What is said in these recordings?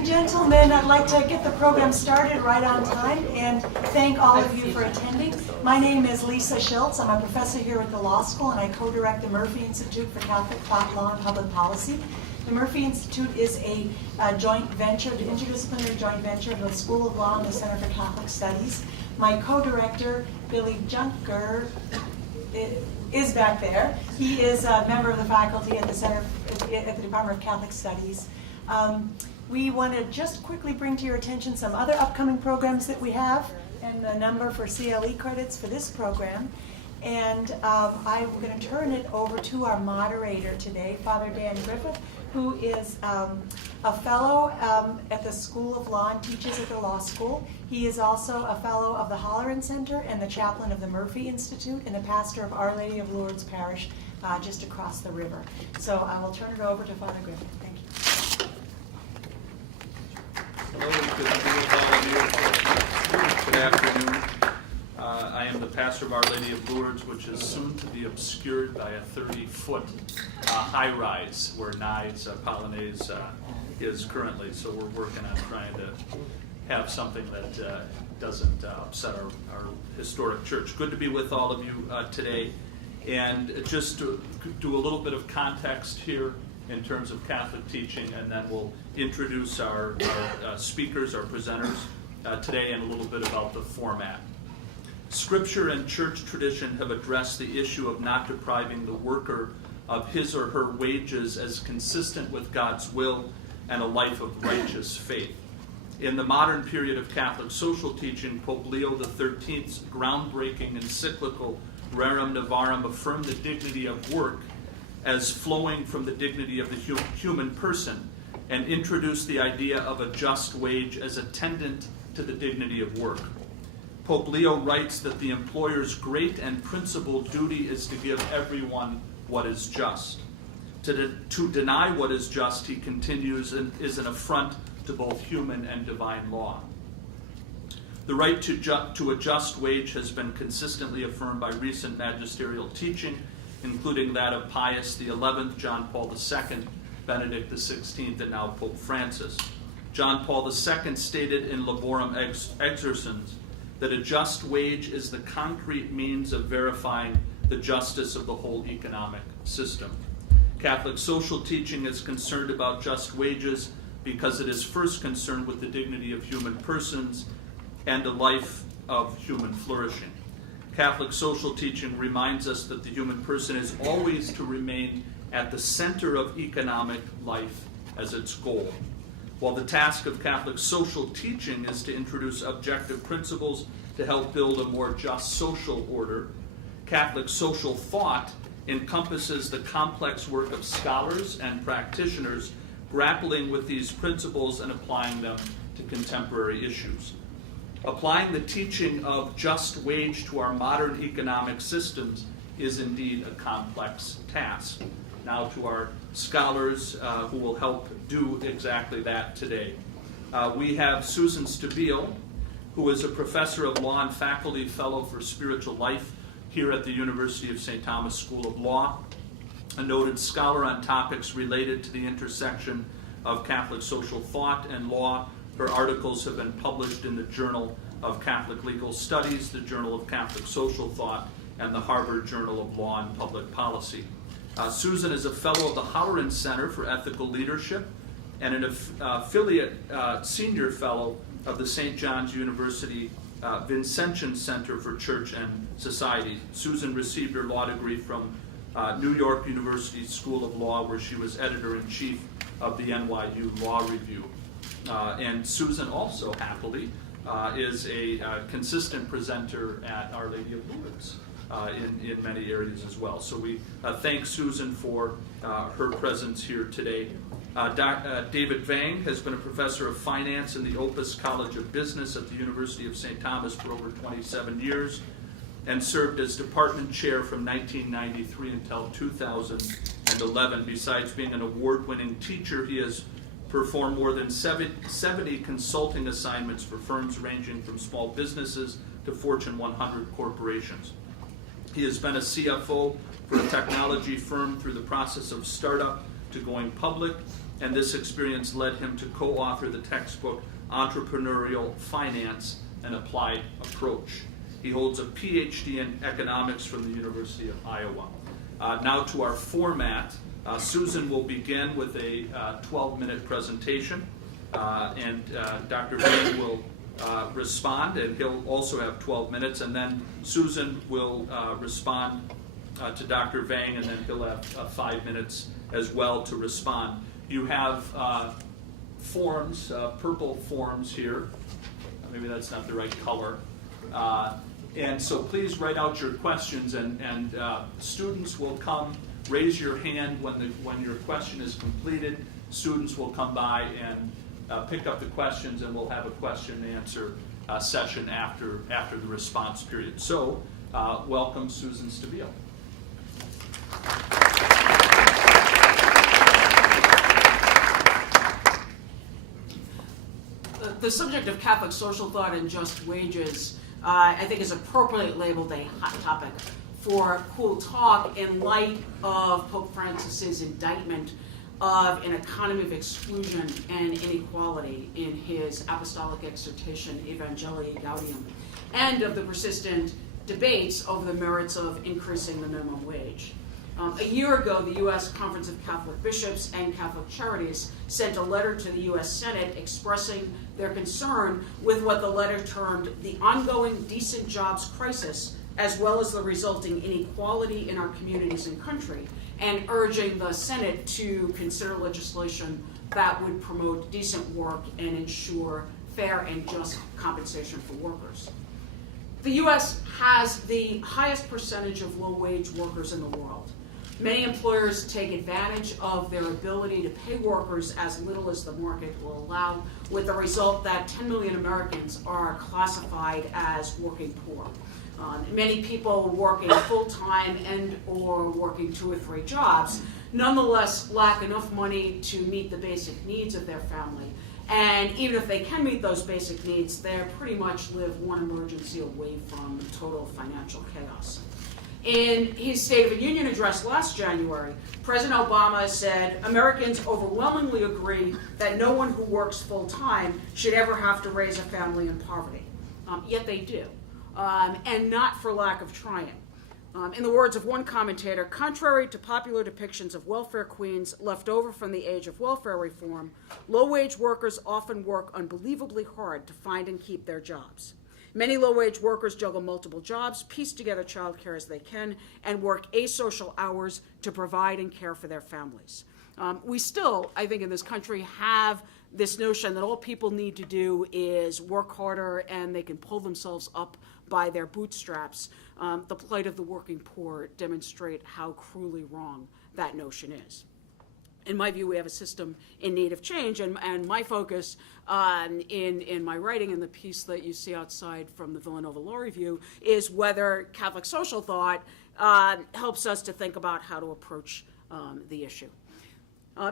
and gentlemen, I'd like to get the program started right on time and thank all of you for attending. My name is Lisa Schiltz. I'm a professor here at the law school and I co-direct the Murphy Institute for Catholic Thought, Law, and Public Policy. The Murphy Institute is a joint venture, the interdisciplinary joint venture of the School of Law and the Center for Catholic Studies. My co-director, Billy Junker, is back there. He is a member of the faculty at the Center at the Department of Catholic Studies. We want to just quickly bring to your attention some other upcoming programs that we have and the number for CLE credits for this program. And I'm going to turn it over to our moderator today, Father Dan Griffith, who is a fellow at the School of Law and teaches at the law school. He is also a fellow of the Holleran Center and the chaplain of the Murphy Institute and the pastor of Our Lady of Lourdes Parish just across the river. So I will turn it over to Father Griffith. Thank you. Hello, good to be with all of you. Good afternoon. I am the pastor of Our Lady of Lourdes, which is soon to be obscured by a 30-foot high-rise where Nye's Polonaise is currently. So we're working on trying to have something that doesn't upset our historic church. Good to be with all of you today. And just to do a little bit of context here in terms of Catholic teaching, and then we'll introduce our speakers, our presenters today, and a little bit about the format. Scripture and church tradition have addressed the issue of not depriving the worker of his or her wages as consistent with God's will and a life of righteous faith. In the modern period of Catholic social teaching, Pope Leo XIII's groundbreaking encyclical Rerum Novarum affirmed the dignity of work as flowing from the dignity of the human person and introduced the idea of a just wage as attendant to the dignity of work. Pope Leo writes that the employer's great and principal duty is to give everyone what is just. To deny what is just, he continues, is an affront to both human and divine law. The right to a just wage has been consistently affirmed by recent magisterial teaching, including that of Pius XI, John Paul II, Benedict XVI, and now Pope Francis. John Paul II stated in Laborum Exercens that a just wage is the concrete means of verifying the justice of the whole economic system. Catholic social teaching is concerned about just wages because it is first concerned with the dignity of human persons and a life of human flourishing. Catholic social teaching reminds us that the human person is always to remain at the center of economic life as its goal. While the task of Catholic social teaching is to introduce objective principles to help build a more just social order, Catholic social thought encompasses the complex work of scholars and practitioners grappling with these principles and applying them to contemporary issues. Applying the teaching of just wage to our modern economic systems is indeed a complex task. Now to our scholars who will help do exactly that today. We have Susan Stabile, who is a professor of law and faculty fellow for spiritual life here at the University of St. Thomas School of Law, a noted scholar on topics related to the intersection of Catholic social thought and law. Her articles have been published in the Journal of Catholic Legal Studies, the Journal of Catholic Social Thought, and the Harvard Journal of Law and Public Policy. Susan is a fellow of the Holleran Center for Ethical Leadership and an affiliate senior fellow of the St. John's University Vincentian Center for Church and Society. Susan received her law degree from New York University School of Law, where she was editor-in-chief of the NYU Law Review. And Susan also, happily, is a consistent presenter at Our Lady of Lourdes in many areas as well. So we thank Susan for her presence here today. David Vang has been a professor of finance in the Opus College of Business at the University of St. Thomas for over 27 years and served as department chair from 1993 until 2011. Besides being an award-winning teacher, he has performed more than 70 consulting assignments for firms ranging from small businesses to Fortune 100 corporations. He has been a CFO for a technology firm through the process of startup to going public and this experience led him to co-author the textbook Entrepreneurial Finance, an Applied Approach. He holds a PhD in economics from the University of Iowa. Now to our format. Susan will begin with a 12-minute presentation, and Dr. Vang will respond, and he'll also have 12 minutes, and then Susan will respond to Dr. Vang, and then he'll have 5 minutes as well to respond. You have forms, purple forms here. Maybe that's not the right color. And so please write out your questions, and students will come, raise your hand when your question is completed. Students will come by and pick up the questions, and we'll have a question and answer session after the response period. So welcome Susan Stabile. The subject of Catholic social thought and just wages, I think, is appropriately labeled a hot topic for cool talk in light of Pope Francis's indictment of an economy of exclusion and inequality in his apostolic exhortation Evangelii Gaudium, and of the persistent debates over the merits of increasing the minimum wage. A year ago, the U.S. Conference of Catholic Bishops and Catholic Charities sent a letter to the U.S. Senate expressing their concern with what the letter termed the ongoing decent jobs crisis, as well as the resulting inequality in our communities and country, and urging the Senate to consider legislation that would promote decent work and ensure fair and just compensation for workers. The U.S. has the highest percentage of low-wage workers in the world. Many employers take advantage of their ability to pay workers as little as the market will allow, with the result that 10 million Americans are classified as working poor. Many people working full-time and or working 2 or 3 jobs nonetheless lack enough money to meet the basic needs of their family. And even if they can meet those basic needs, they pretty much live one emergency away from total financial chaos. In his State of the Union address last January, President Obama said Americans overwhelmingly agree that no one who works full-time should ever have to raise a family in poverty. Yet they do, and not for lack of trying. In the words of one commentator, contrary to popular depictions of welfare queens left over from the age of welfare reform, low-wage workers often work unbelievably hard to find and keep their jobs. Many low-wage workers juggle multiple jobs, piece together childcare as they can, and work asocial hours to provide and care for their families. We still, I think, in this country have this notion that all people need to do is work harder and they can pull themselves up by their bootstraps. The plight of the working poor demonstrate how cruelly wrong that notion is. In my view, we have a system in need of change, and my focus in my writing and the piece that you see outside from the Villanova Law Review is whether Catholic social thought helps us to think about how to approach the issue.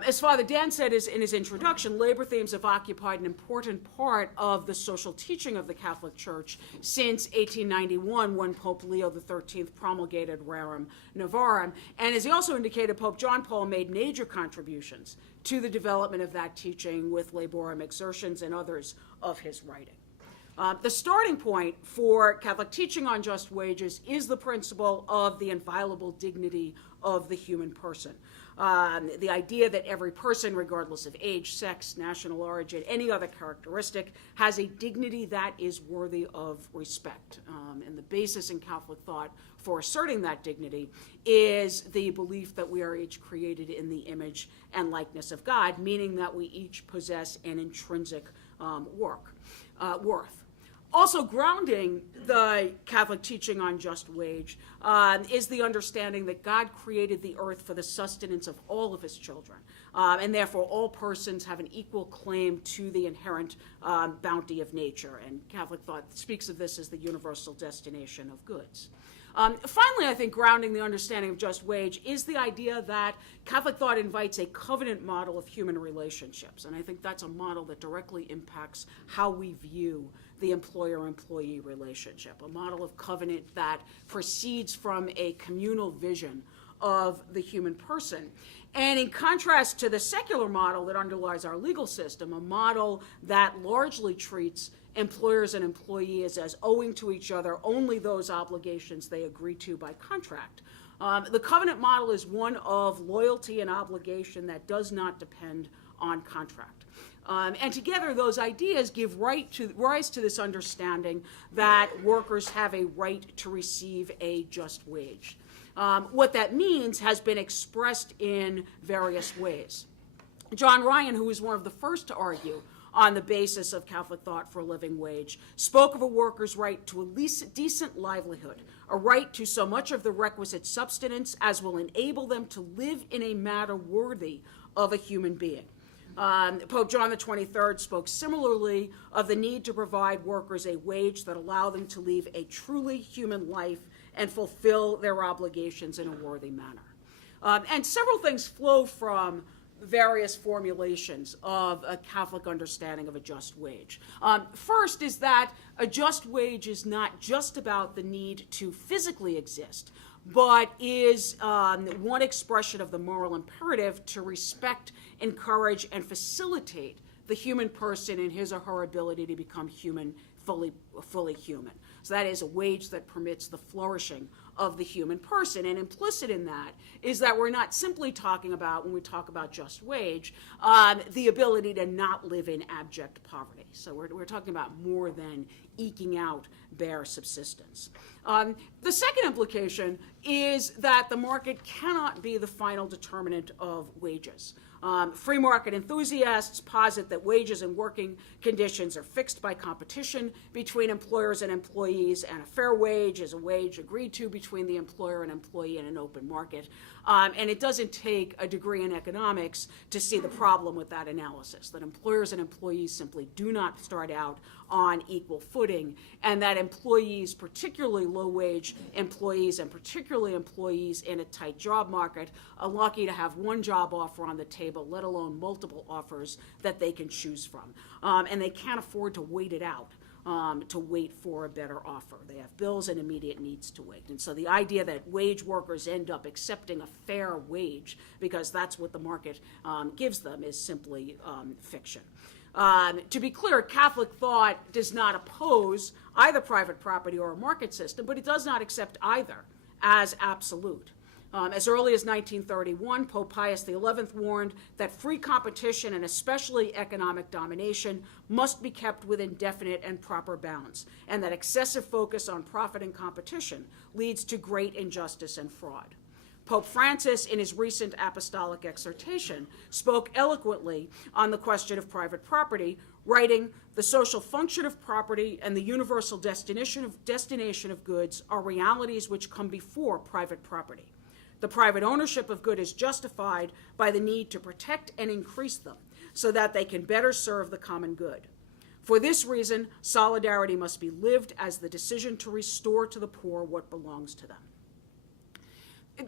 As Father Dan said in his introduction, labor themes have occupied an important part of the social teaching of the Catholic Church since 1891, when Pope Leo XIII promulgated Rerum Novarum. And as he also indicated, Pope John Paul made major contributions to the development of that teaching with Laborum Exertions and others of his writing. The starting point for Catholic teaching on just wages is the principle of the inviolable dignity of the human person. The idea that every person, regardless of age, sex, national origin, any other characteristic, has a dignity that is worthy of respect. And the basis in Catholic thought for asserting that dignity is the belief that we are each created in the image and likeness of God, meaning that we each possess an intrinsic worth. Also grounding the Catholic teaching on just wage is the understanding that God created the earth for the sustenance of all of his children, and therefore all persons have an equal claim to the inherent bounty of nature, and Catholic thought speaks of this as the universal destination of goods. Finally, I think grounding the understanding of just wage is the idea that Catholic thought invites a covenant model of human relationships, and I think that's a model that directly impacts how we view the employer-employee relationship, a model of covenant that proceeds from a communal vision of the human person. And in contrast to the secular model that underlies our legal system, a model that largely treats employers and employees as owing to each other only those obligations they agree to by contract, the covenant model is one of loyalty and obligation that does not depend on contract. And together, those ideas give rise to this understanding that workers have a right to receive a just wage. What that means has been expressed in various ways. John Ryan, who was one of the first to argue on the basis of Catholic thought for a living wage, spoke of a worker's right to a decent livelihood, a right to so much of the requisite subsistence as will enable them to live in a manner worthy of a human being. Pope John XXIII spoke similarly of the need to provide workers a wage that allow them to lead a truly human life and fulfill their obligations in a worthy manner. And several things flow from various formulations of a Catholic understanding of a just wage. First is that a just wage is not just about the need to physically exist, but is one expression of the moral imperative to respect, encourage, and facilitate the human person in his or her ability to become human, fully human. So that is a wage that permits the flourishing of the human person. And implicit in that is that we're not simply talking about, when we talk about just wage, the ability to not live in abject poverty. So we're talking about more than eking out bare subsistence. The second implication is that the market cannot be the final determinant of wages. Free market enthusiasts posit that wages and working conditions are fixed by competition between employers and employees, and a fair wage is a wage agreed to between the employer and employee in an open market. And it doesn't take a degree in economics to see the problem with that analysis, that employers and employees simply do not start out on equal footing, and that employees, particularly low-wage employees and particularly employees in a tight job market, are lucky to have one job offer on the table, let alone multiple offers that they can choose from. And they can't afford to wait it out, to wait for a better offer. They have bills and immediate needs to wait. And so the idea that wage workers end up accepting a fair wage because that's what the market gives them is simply fiction. To be clear, Catholic thought does not oppose either private property or a market system, but it does not accept either as absolute. As early as 1931, Pope Pius XI warned that free competition and especially economic domination must be kept within definite and proper bounds, and that excessive focus on profit and competition leads to great injustice and fraud. Pope Francis, in his recent apostolic exhortation, spoke eloquently on the question of private property, writing, "The social function of property and the universal destination of goods are realities which come before private property. The private ownership of goods is justified by the need to protect and increase them so that they can better serve the common good. For this reason, solidarity must be lived as the decision to restore to the poor what belongs to them."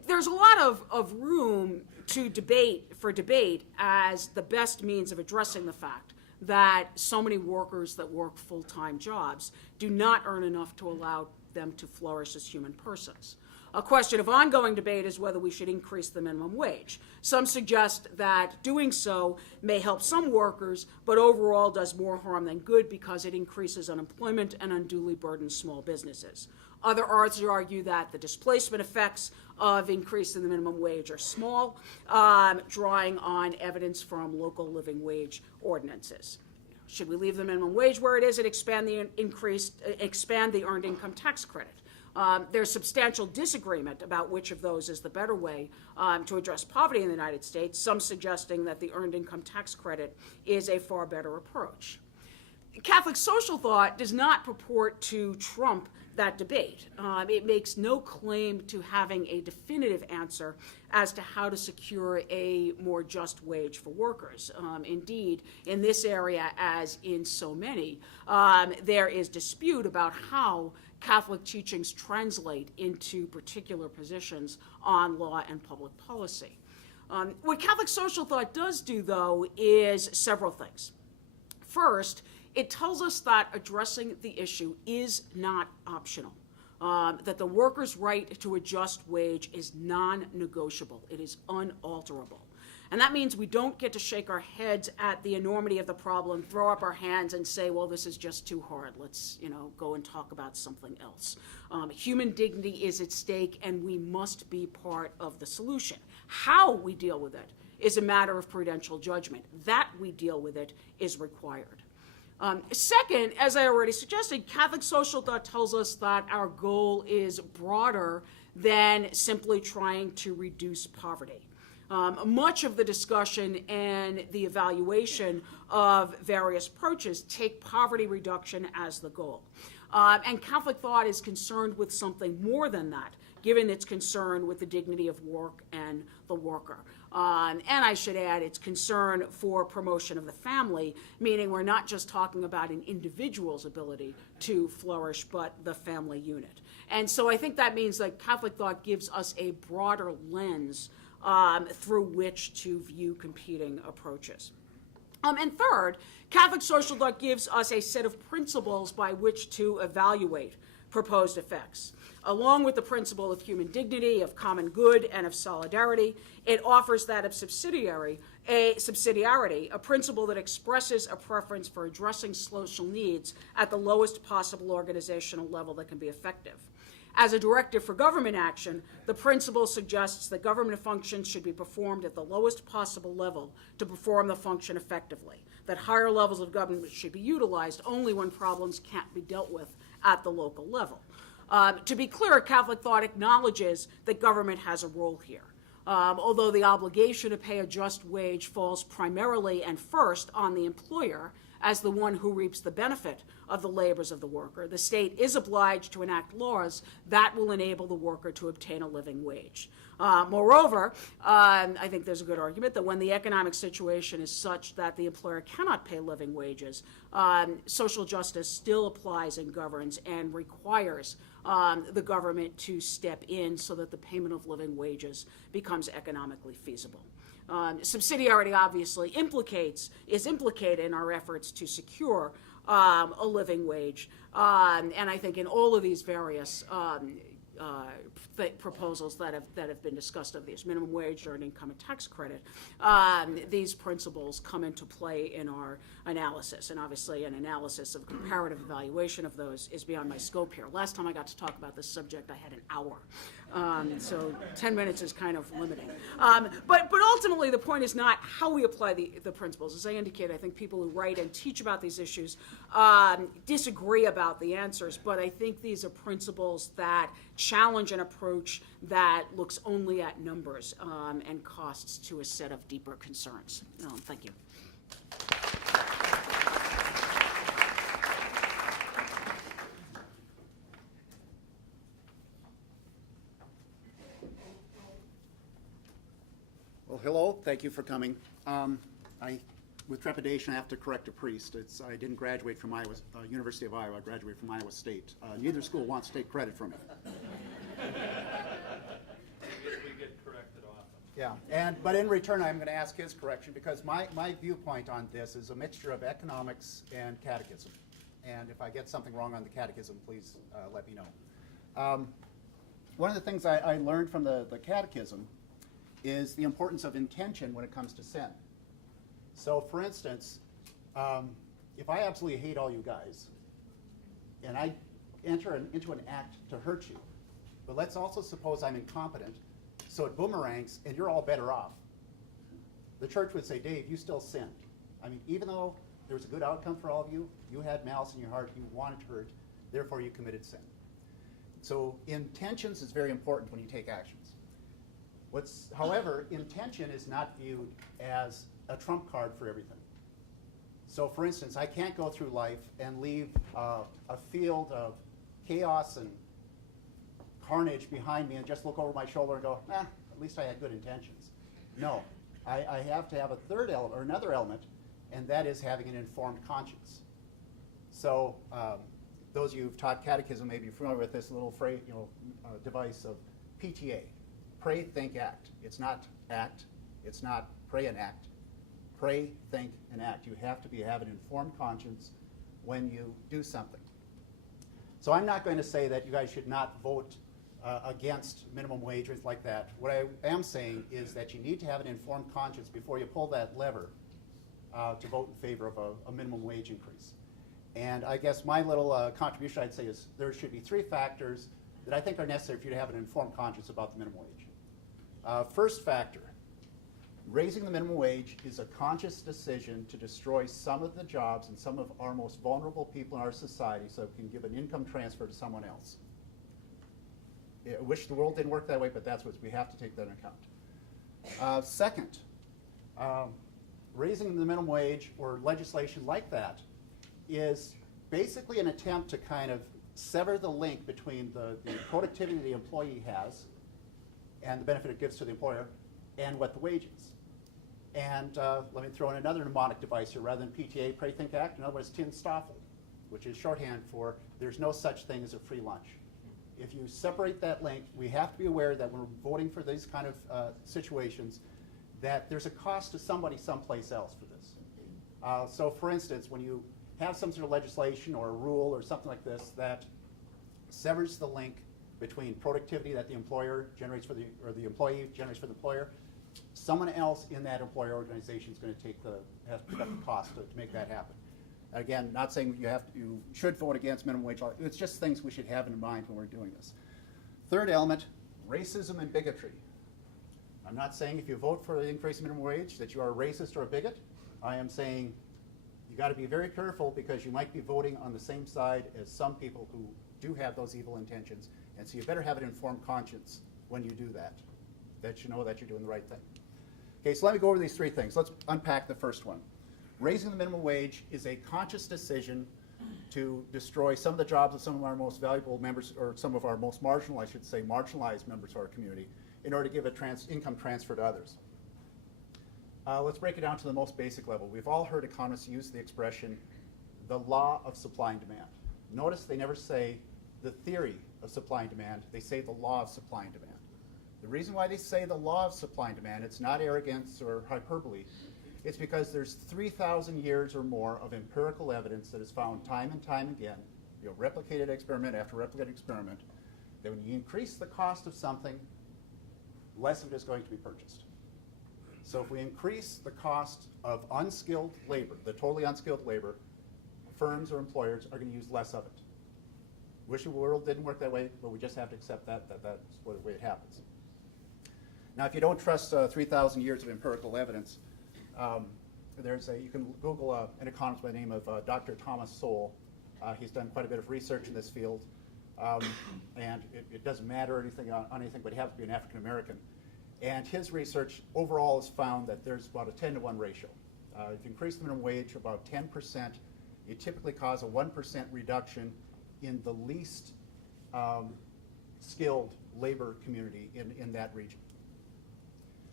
There's a lot of room to debate as the best means of addressing the fact that so many workers that work full-time jobs do not earn enough to allow them to flourish as human persons. A question of ongoing debate is whether we should increase the minimum wage. Some suggest that doing so may help some workers, but overall does more harm than good because it increases unemployment and unduly burdens small businesses. Other authors argue that the displacement effects of increasing the minimum wage are small, drawing on evidence from local living wage ordinances. Should we leave the minimum wage where it is and expand the earned income tax credit? There's substantial disagreement about which of those is the better way to address poverty in the United States, some suggesting that the earned income tax credit is a far better approach. Catholic social thought does not purport to trump that debate. It makes no claim to having a definitive answer as to how to secure a more just wage for workers. Indeed, in this area, as in so many, there is dispute about how Catholic teachings translate into particular positions on law and public policy. What Catholic social thought does do, though, is several things. First, it tells us that addressing the issue is not optional. that the worker's right to a just wage is non-negotiable. It is unalterable. And that means we don't get to shake our heads at the enormity of the problem, throw up our hands and say, well, this is just too hard. Let's, go and talk about something else. Human dignity is at stake, and we must be part of the solution. How we deal with it is a matter of prudential judgment. That we deal with it is required. Second, as I already suggested, Catholic social thought tells us that our goal is broader than simply trying to reduce poverty. Much of the discussion and the evaluation of various approaches take poverty reduction as the goal. And Catholic thought is concerned with something more than that, given its concern with the dignity of work and the worker. And I should add its concern for promotion of the family, meaning we're not just talking about an individual's ability to flourish, but the family unit. And so I think that means that Catholic thought gives us a broader lens through which to view competing approaches. And third, Catholic social thought gives us a set of principles by which to evaluate proposed effects. Along with the principle of human dignity, of common good, and of solidarity, it offers that of subsidiarity, a principle that expresses a preference for addressing social needs at the lowest possible organizational level that can be effective. As a directive for government action, the principle suggests that government functions should be performed at the lowest possible level to perform the function effectively, that higher levels of government should be utilized only when problems can't be dealt with at the local level. To be clear, Catholic thought acknowledges that government has a role here. Although the obligation to pay a just wage falls primarily and first on the employer as the one who reaps the benefit of the labors of the worker, the state is obliged to enact laws that will enable the worker to obtain a living wage. Moreover, I think there's a good argument that when the economic situation is such that the employer cannot pay living wages, social justice still applies and governs and requires the government to step in so that the payment of living wages becomes economically feasible. Subsidiarity obviously is implicated in our efforts to secure a living wage, and I think in all of these various proposals that have been discussed of these, minimum wage, earned income, and tax credit, these principles come into play in our analysis. And obviously an analysis of comparative evaluation of those is beyond my scope here. Last time I got to talk about this subject, I had an hour. So 10 minutes is kind of limiting. But ultimately the point is not how we apply the principles. As I indicated, I think people who write and teach about these issues disagree about the answers, but I think these are principles that challenge an approach that looks only at numbers and costs to a set of deeper concerns. Thank you. Well, hello. Thank you for coming. With trepidation, I have to correct a priest. I didn't graduate from University of Iowa. I graduated from Iowa State. Neither school wants to take credit from me. We get corrected often. Yeah, but in return, I'm going to ask his correction because my viewpoint on this is a mixture of economics and catechism. And if I get something wrong on the catechism, please let me know. One of the things I learned from the catechism is the importance of intention when it comes to sin. So, for instance, if I absolutely hate all you guys, and I enter into an act to hurt you, but let's also suppose I'm incompetent, so it boomerangs, and you're all better off. The church would say, Dave, you still sinned. I mean, even though there was a good outcome for all of you, you had malice in your heart, you wanted to hurt, therefore you committed sin. So intentions is very important when you take actions. However, intention is not viewed as a trump card for everything. So for instance, I can't go through life and leave a field of chaos and carnage behind me and just look over my shoulder and go, at least I had good intentions. No, I have to have a third element or another element, and that is having an informed conscience. So those of you who've taught catechism may be familiar with this little phrase, device of PTA. Pray, think, act. It's not act. It's not pray and act. Pray, think, and act. You have to have an informed conscience when you do something. So I'm not going to say that you guys should not vote against minimum wage or anything like that. What I am saying is that you need to have an informed conscience before you pull that lever to vote in favor of a minimum wage increase. And I guess my little contribution, I'd say, is there should be 3 factors that I think are necessary for you to have an informed conscience about the minimum wage. First factor, raising the minimum wage is a conscious decision to destroy some of the jobs and some of our most vulnerable people in our society so it can give an income transfer to someone else. I wish the world didn't work that way, but that's what we have to take that into account. Second, raising the minimum wage or legislation like that is basically an attempt to kind of sever the link between the productivity the employee has and the benefit it gives to the employer and what the wage is. And let me throw in another mnemonic device here. Rather than PTA, Pray Think Act, in other words, Stabile, which is shorthand for there's no such thing as a free lunch. If you separate that link, we have to be aware that when we're voting for these kind of situations, that there's a cost to somebody someplace else for this. So for instance, when you have some sort of legislation or a rule or something like this that severs the link between productivity that the employer generates for or the employee generates for the employer, someone else in that employer organization is going to have to pick up the cost to make that happen. Again, not saying you should vote against minimum wage law. It's just things we should have in mind when we're doing this. Third element, racism and bigotry. I'm not saying if you vote for the increase in minimum wage that you are a racist or a bigot. I am saying you got to be very careful because you might be voting on the same side as some people who do have those evil intentions. And so you better have an informed conscience when you do that you know that you're doing the right thing. Okay, so let me go over these 3 things. Let's unpack the first one. Raising the minimum wage is a conscious decision to destroy some of the jobs of some of our most valuable members, or some of our most marginal, I should say, marginalized members of our community, in order to give an income transfer to others. Let's break it down to the most basic level. We've all heard economists use the expression, the law of supply and demand. Notice they never say the theory of supply and demand, they say the law of supply and demand. The reason why they say the law of supply and demand, it's not arrogance or hyperbole, it's because there's 3,000 years or more of empirical evidence that is found time and time again, replicated experiment after replicated experiment, that when you increase the cost of something, less of it is going to be purchased. So if we increase the cost of unskilled labor, the totally unskilled labor, firms or employers are going to use less of it. Wish the world didn't work that way, but we just have to accept that's the way it happens. Now, if you don't trust 3,000 years of empirical evidence, you can Google an economist by the name of Dr. Thomas Sowell. He's done quite a bit of research in this field, and it doesn't matter anything on anything, but he happens to be an African American. And his research overall has found that there's about a 10-to-1 ratio. If you increase the minimum wage about 10%, you typically cause a 1% reduction in the least skilled labor community in that region.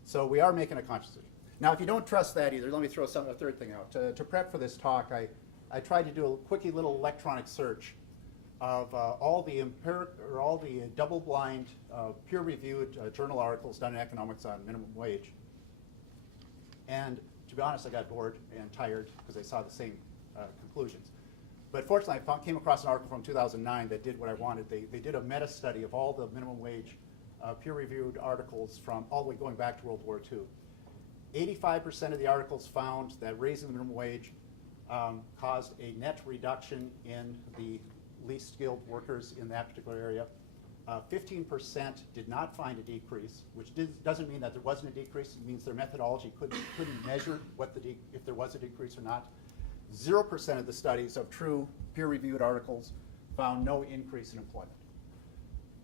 So we are making a conscious decision. Now, if you don't trust that either, let me throw a third thing out. To prep for this talk, I tried to do a quickie little electronic search of all the double-blind, peer-reviewed journal articles done in economics on minimum wage. And to be honest, I got bored and tired because I saw the same conclusions. But fortunately, I came across an article from 2009 that did what I wanted. They did a meta-study of all the minimum wage peer-reviewed articles from all the way going back to World War II. 85% of the articles found that raising the minimum wage caused a net reduction in the least skilled workers in that particular area. 15% did not find a decrease, which doesn't mean that there wasn't a decrease. It means their methodology couldn't measure if there was a decrease or not. 0% of the studies of true peer-reviewed articles found no increase in employment.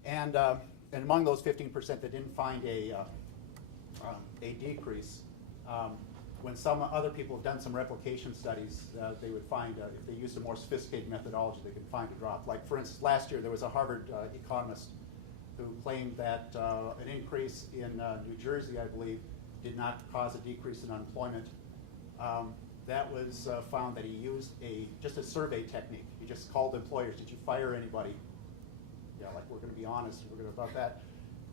And among those 15% that didn't find a decrease, when some other people have done some replication studies, they would find, if they used a more sophisticated methodology, they could find a drop. Like, for instance, last year there was a Harvard economist who claimed that an increase in New Jersey, I believe, did not cause a decrease in unemployment. That was found that he used just a survey technique. He just called employers, did you fire anybody? Yeah, like, we're going to be honest, about that.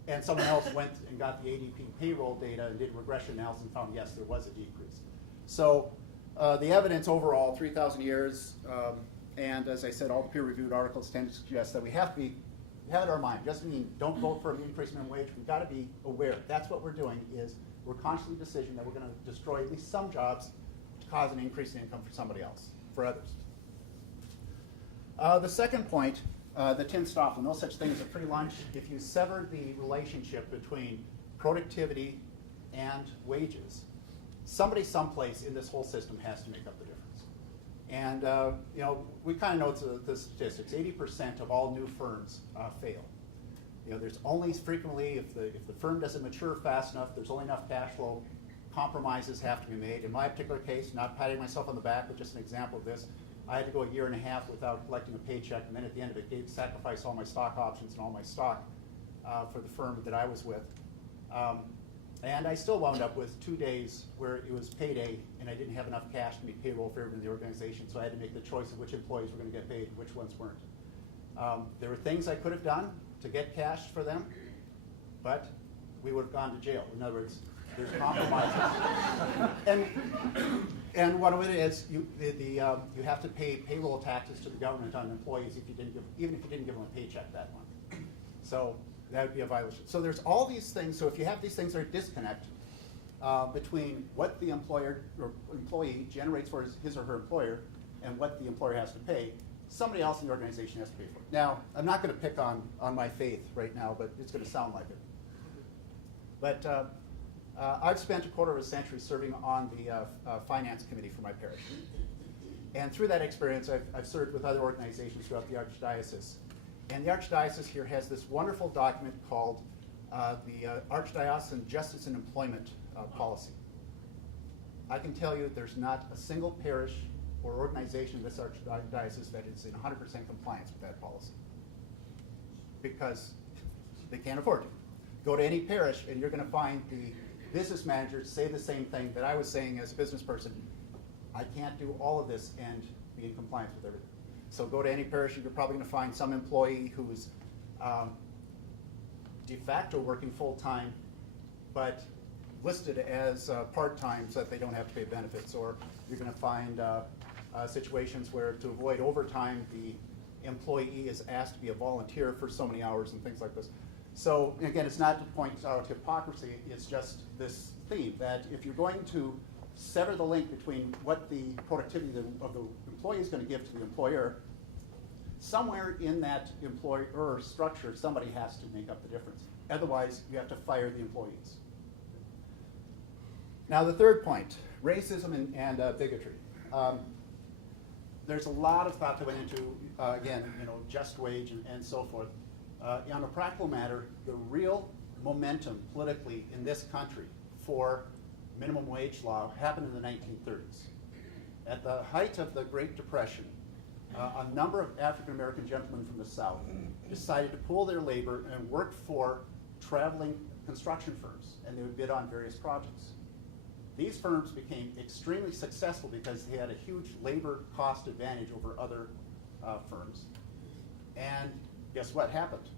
And someone else went and got the ADP payroll data and did regression analysis and found, yes, there was a decrease. So the evidence overall, 3,000 years, And as I said, all the peer-reviewed articles tend to suggest that we have to have it in our mind. Doesn't mean don't vote for an increase in minimum wage. We've got to be aware. That's what we're doing, is we're consciously deciding that we're going to destroy at least some jobs to cause an increase in income for somebody else, for others. The second point, the Tin Stoffel, no such thing as a free lunch. If you sever the relationship between productivity and wages, somebody someplace in this whole system has to make up the difference. And you know, we kind of know the statistics. 80% of all new firms fail. You know, there's only frequently, if the firm doesn't mature fast enough, there's only enough cash flow, compromises have to be made. In my particular case, not patting myself on the back, but just an example of this, I had to go 1.5 years without collecting a paycheck, and then at the end of it, sacrifice all my stock options and all my stock for the firm that I was with. And I still wound up with 2 days where it was payday and I didn't have enough cash to meet payroll for everyone in the organization, so I had to make the choice of which employees were going to get paid and which ones weren't. There were things I could have done to get cash for them, but we would have gone to jail. In other words, there's compromises. and one of it is you have to pay payroll taxes to the government on employees if you didn't even if you didn't give them a paycheck that month. So that would be a violation. So there's all these things. So if you have these things that are disconnect between what the employer or employee generates for his or her employer and what the employer has to pay, somebody else in the organization has to pay for it. Now, I'm not going to pick on my faith right now, but it's going to sound like it. But I've spent 1/4 century serving on the finance committee for my parish. And through that experience, I've served with other organizations throughout the Archdiocese. And the Archdiocese here has this wonderful document called the Archdiocesan Justice and Employment Policy. I can tell you there's not a single parish or organization in this Archdiocese that is in 100% compliance with that policy, because they can't afford to. Go to any parish and you're going to find the business managers say the same thing that I was saying as a business person. I can't do all of this and be in compliance with everything. So go to any parish and you're probably going to find some employee who's de facto working full-time, but listed as part-time so that they don't have to pay benefits. Or you're going to find situations where, to avoid overtime, the employee is asked to be a volunteer for so many hours and things like this. So again, it's not to point out hypocrisy, it's just this theme that if you're going to sever the link between what the productivity of the employee is going to give to the employer, somewhere in that employer structure, somebody has to make up the difference. Otherwise, you have to fire the employees. Now, the third point, racism and bigotry. There's a lot of thought that went into, again, just wage and so forth. On a practical matter, the real momentum politically in this country for minimum wage law happened in the 1930s. At the height of the Great Depression, a number of African American gentlemen from the South decided to pool their labor and work for traveling construction firms, and they would bid on various projects. These firms became extremely successful because they had a huge labor cost advantage over other firms. And guess what happened?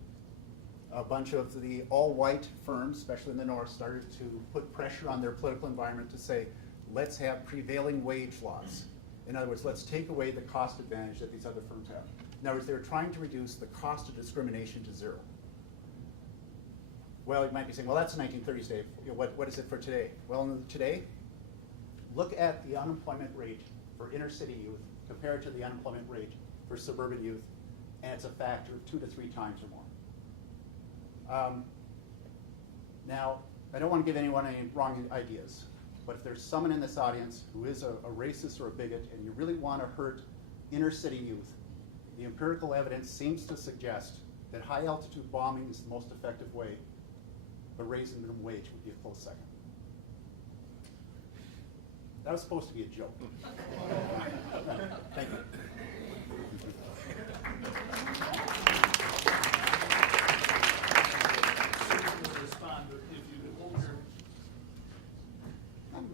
A bunch of the all-white firms, especially in the North, started to put pressure on their political environment to say, let's have prevailing wage laws. In other words, let's take away the cost advantage that these other firms have. In other words, they were trying to reduce the cost of discrimination to zero. Well, you might be saying, well, that's the 1930s, Dave. What is it for today? Well, today, look at the unemployment rate for inner city youth compared to the unemployment rate for suburban youth, and it's a factor of 2 to 3 times or more. Now, I don't want to give anyone any wrong ideas, but if there's someone in this audience who is a racist or a bigot and you really want to hurt inner city youth, the empirical evidence seems to suggest that high altitude bombing is the most effective way, but raising minimum wage would be a close second. That was supposed to be a joke. Thank you. Respond, but if you could hold your.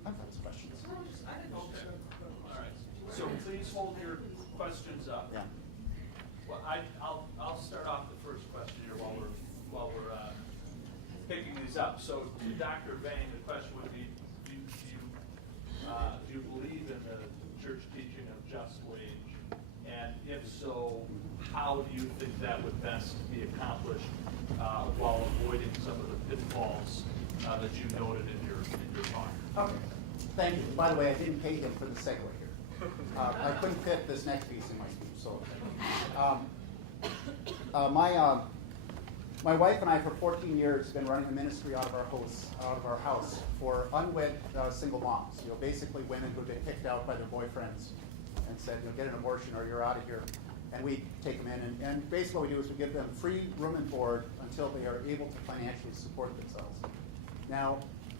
I've got some questions. Okay. All right. So please hold your questions up. Yeah. Well, I'll start off the first question here while we're picking these up. So to Dr. Vang, the question would be: Do you believe in the church teaching of just wage? And if that would best be accomplished while avoiding some of the pitfalls that you noted in your talk. Okay, thank you. By the way, I didn't pay him for the segue here. I couldn't fit this next piece in my speech, so. My wife and I, for 14 years, have been running a ministry out of our house for unwed single moms. You know, basically women who've been kicked out by their boyfriends and said, you know, get an abortion or you're out of here. And we take them in, and basically what we do is we give them free room and board until they are able to financially support themselves. Now,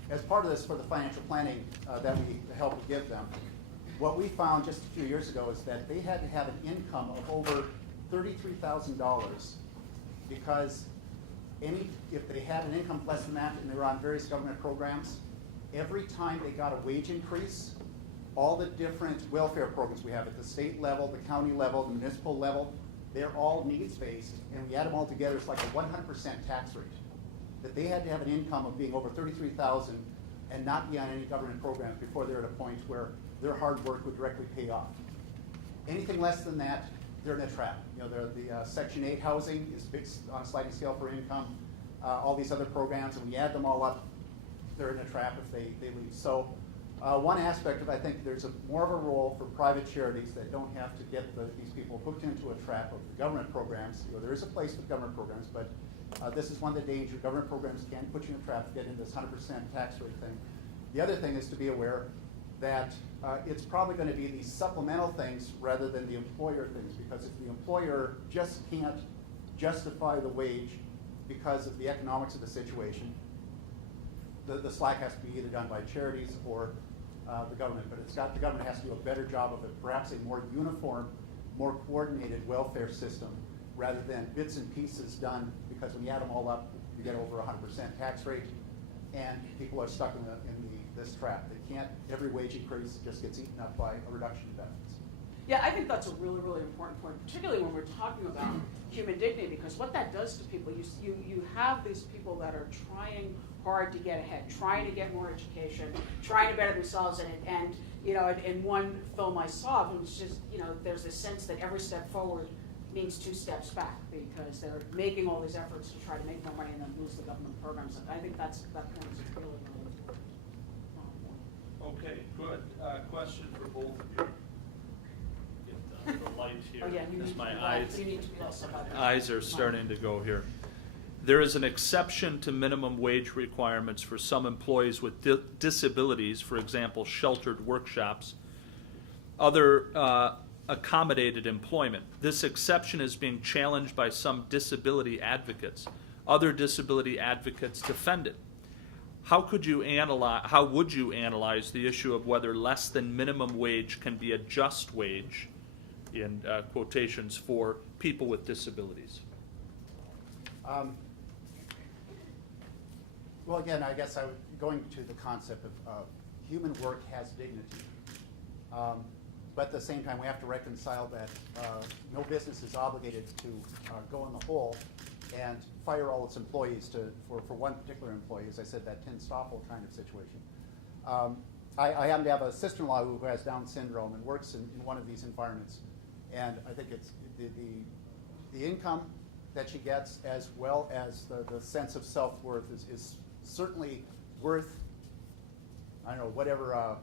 as part of this, for the financial planning that we help give them, what we found just a few years ago is that they had to have an income of over $33,000 because if they had an income less than that and they were on various government programs, every time they got a wage increase, all the different welfare programs we have at the state level, the county level, the municipal level, they're all needs-based, and we add them all together, it's like a 100% tax rate. That they had to have an income of being over $33,000 and not be on any government programs before they're at a point where their hard work would directly pay off. Anything less than that, they're in a trap. You know, the Section 8 housing is fixed on a sliding scale for income, all these other programs, and when you add them all up, they're in a trap if they leave. So one aspect of, I think there's more of a role for private charities that don't have to get these people hooked into a trap of the government programs. You know, there is a place with government programs, but this is one of the dangers. Government programs can put you in a trap to get into this 100% tax rate thing. The other thing is to be aware that it's probably going to be these supplemental things rather than the employer things, because if the employer just can't justify the wage because of the economics of the situation, the slack has to be either done by charities or the government, but the government has to do a better job of it, perhaps a more uniform, more coordinated welfare system rather than bits and pieces done, because when you add them all up, you get over 100% tax rate, and people are stuck in this trap. They can't, every wage increase just gets eaten up by a reduction in benefits. Yeah, I think that's a really, really important point, particularly when we're talking about human dignity, because what that does to people, you have these people that are trying hard to get ahead, trying to get more education, trying to better themselves, and you know, in one film I saw, it was just, you know, there's this sense that every step forward means 2 steps back, because they're making all these efforts to try to make more money and then lose the government programs. And I think that point is really, really important. Okay, good. Question for both of you. Get the light here. Oh, yeah, you As need my to be eyes, you need to be less about that. eyes are starting to go here. There is an exception to minimum wage requirements for some employees with disabilities, for example, sheltered workshops, other accommodated employment. This exception is being challenged by some disability advocates. Other disability advocates defend it. How would you analyze the issue of whether less than minimum wage can be a just wage, in quotations, for people with disabilities? Well, again, I guess I'm going to the concept of human work has dignity. But at the same time, we have to reconcile that no business is obligated to go in the hole and fire all its employees for one particular employee, as I said, that Tim Stoffel kind of situation. I happen to have a sister-in-law who has Down syndrome and works in one of these environments. And I think it's the income that she gets, as well as the sense of self-worth, is certainly worth, I don't know, whatever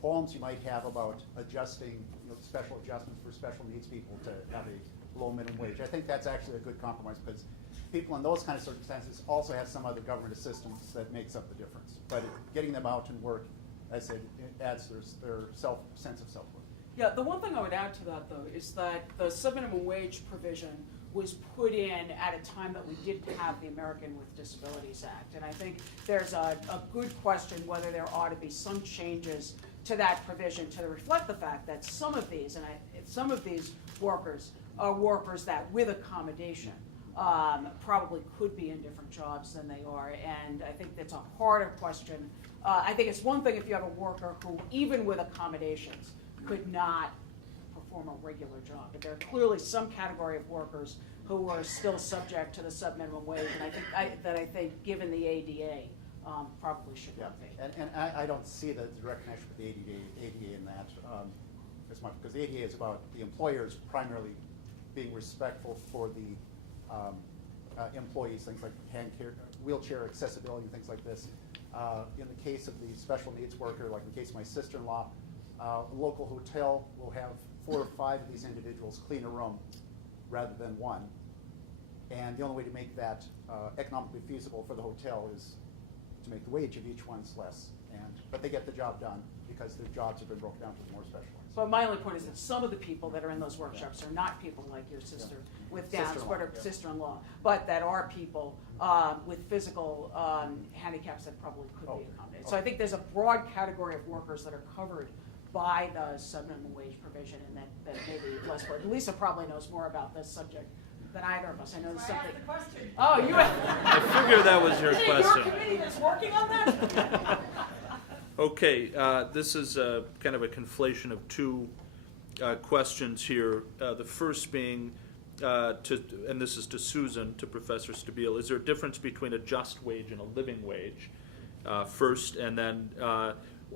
qualms you might have about adjusting, you know, special adjustments for special needs people to have a low minimum wage. I think that's actually a good compromise, because people in those kind of circumstances also have some other government assistance that makes up the difference. But getting them out and work, as I said, it adds their sense of self-worth. Yeah, the one thing I would add to that, though, is that the subminimum wage provision was put in at a time that we didn't have the American with Disabilities Act. And I think there's a good question whether there ought to be some changes to that provision to reflect the fact that some of these workers are workers that, with accommodation, probably could be in different jobs than they are. And I think that's a harder question. I think it's one thing if you have a worker who, even with accommodations, could not perform a regular job. But there are clearly some category of workers who are still subject to the subminimum wage, and I think, given the ADA, probably should not be. And I don't see the direct connection with the ADA in that as much, because the ADA is about the employers primarily being respectful for the employees, things like wheelchair accessibility, things like this. In the case of the special needs worker, like in the case of my sister-in-law, a local hotel will have 4 or 5 of these individuals clean a room rather than one. And the only way to make that economically feasible for the hotel is to make the wage of each one's less. But they get the job done because their jobs have been broken down to more specialized. But my only point is that some of the people that are in those workshops are not people like your sister with Downs, Sister-in-law, but are yeah. sister-in-law, but that are people with physical handicaps that probably could be accommodated. So I think there's a broad category of workers that are covered by the subminimum wage provision, and that may be less work. Lisa probably knows more about this subject than either of us. I know there's something. the question. Oh, you. I figured that was your Is it question. your committee that's working on that? Okay, this is kind of a conflation of two questions here. The first being, and this is to Susan, to Professor Stabile, is there a difference between a just wage and a living wage? First, and then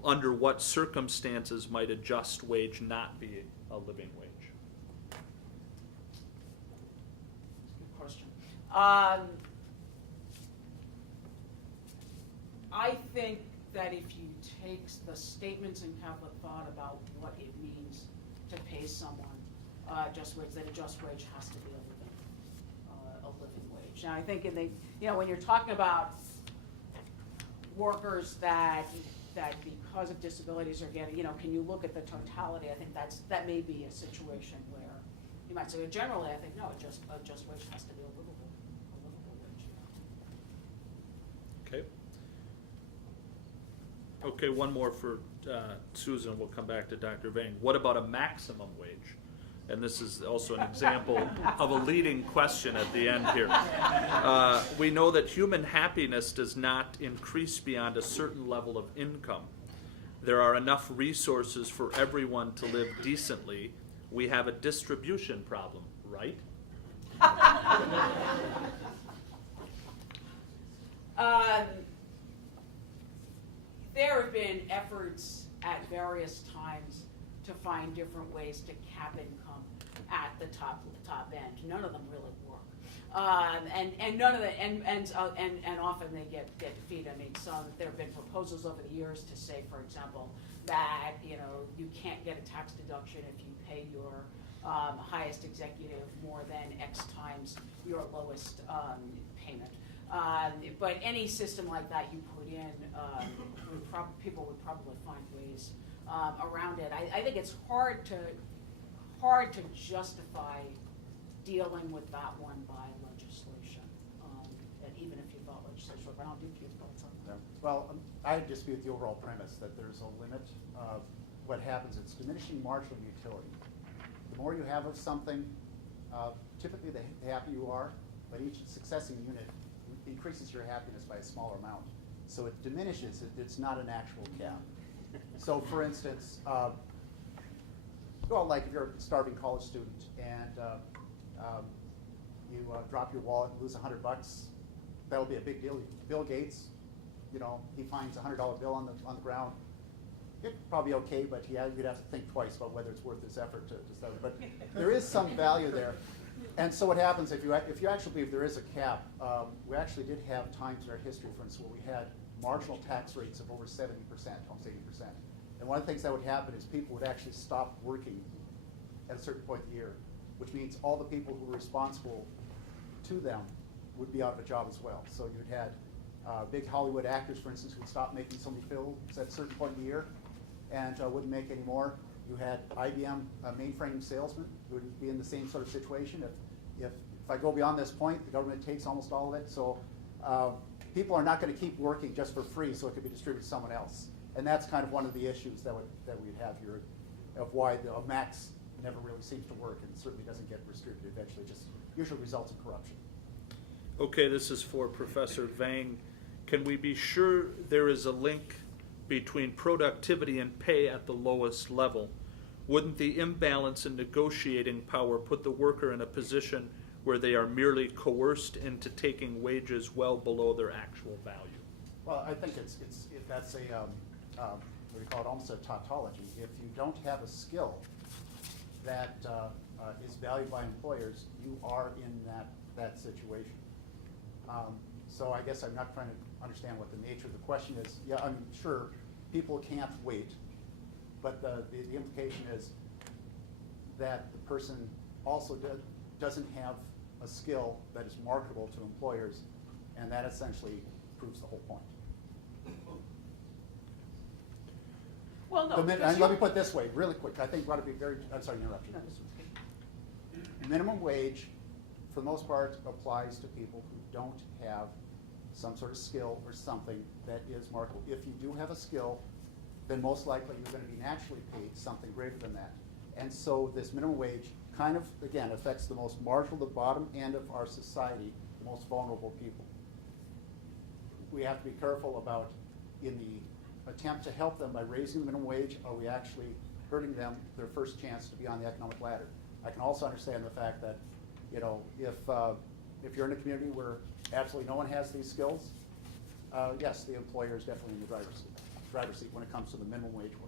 under what circumstances might a just wage not be a living wage? Good question. I think that if you take the statements in Catholic thought about what it means to pay someone just wage, that a just wage has to be a living wage. Now, I think when you're talking about workers that because of disabilities are getting, can you look at the totality? I think that may be a situation where you might say, well, generally, I think no, a just wage has to be a livable wage. Okay. Okay, one more for Susan. We'll come back to Dr. Vang. What about a maximum wage? And this is also an example of a leading question at the end here. We know that human happiness does not increase beyond a certain level of income. There are enough resources for everyone to live decently. We have a distribution problem, right? There have been efforts at various times to find different ways to cap income at the top end. None of them really work, and none of the and often they get defeated. I mean, there have been proposals over the years to say, for example, that you can't get a tax deduction if you pay your highest executive more than X times your lowest payment. But any system like that you put in, people would probably find ways around it. I think it's hard to justify dealing with that one by legislation, and even if you thought legislation, but I don't think you've thought something. Yeah. Well, I dispute the overall premise that there's a limit. What happens, it's diminishing marginal utility. The more you have of something, typically the happier you are, but each successive unit increases your happiness by a smaller amount. So it diminishes, it's not an actual cap. So for instance, like if you're a starving college student and you drop your wallet and lose $100, that'll be a big deal. Bill Gates, he finds a $100 bill on the ground. It's probably okay, but you'd have to think twice about whether it's worth this effort to study. But there is some value there. And so what happens if you actually believe there is a cap, we actually did have times in our history, for instance, where we had marginal tax rates of over 70%, almost 80%. And one of the things that would happen is people would actually stop working at a certain point in the year, which means all the people who were responsible to them would be out of a job as well. So you'd had big Hollywood actors, for instance, who would stop making so many films at a certain point in the year and wouldn't make any more. You had IBM mainframe salesmen who would be in the same sort of situation. If I go beyond this point, the government takes almost all of it. So people are not going to keep working just for free so it could be distributed to someone else. And that's kind of one of the issues that we'd have here of why a max never really seems to work and certainly doesn't get distributed eventually. Just usually results in corruption. Okay, this is for Professor Vang. Can we be sure there is a link between productivity and pay at the lowest level? Wouldn't the imbalance in negotiating power put the worker in a position where they are merely coerced into taking wages well below their actual value? Well, I think that's a what do you call it? Almost a tautology. If you don't have a skill that is valued by employers, you are in that situation. So I guess I'm not trying to understand what the nature of the question is. Yeah, I'm sure people can't wait, but the implication is that the person also doesn't have a skill that is marketable to employers, and that essentially proves the whole point. Well, no. And because let me put it this way, really quick. I think we ought to be very, I'm sorry to interrupt you. No, this one's good. Minimum wage, for the most part, applies to people who don't have some sort of skill or something that is marketable. If you do have a skill, then most likely you're going to be naturally paid something greater than that. And so this minimum wage kind of, again, affects the most marginal, the bottom end of our society, the most vulnerable people. We have to be careful about, in the attempt to help them by raising the minimum wage, are we actually hurting them their first chance to be on the economic ladder? I can also understand the fact that, you know, if you're in a community where absolutely no one has these skills, yes, the employer is definitely in the driver's seat when it comes to the minimum wage worker.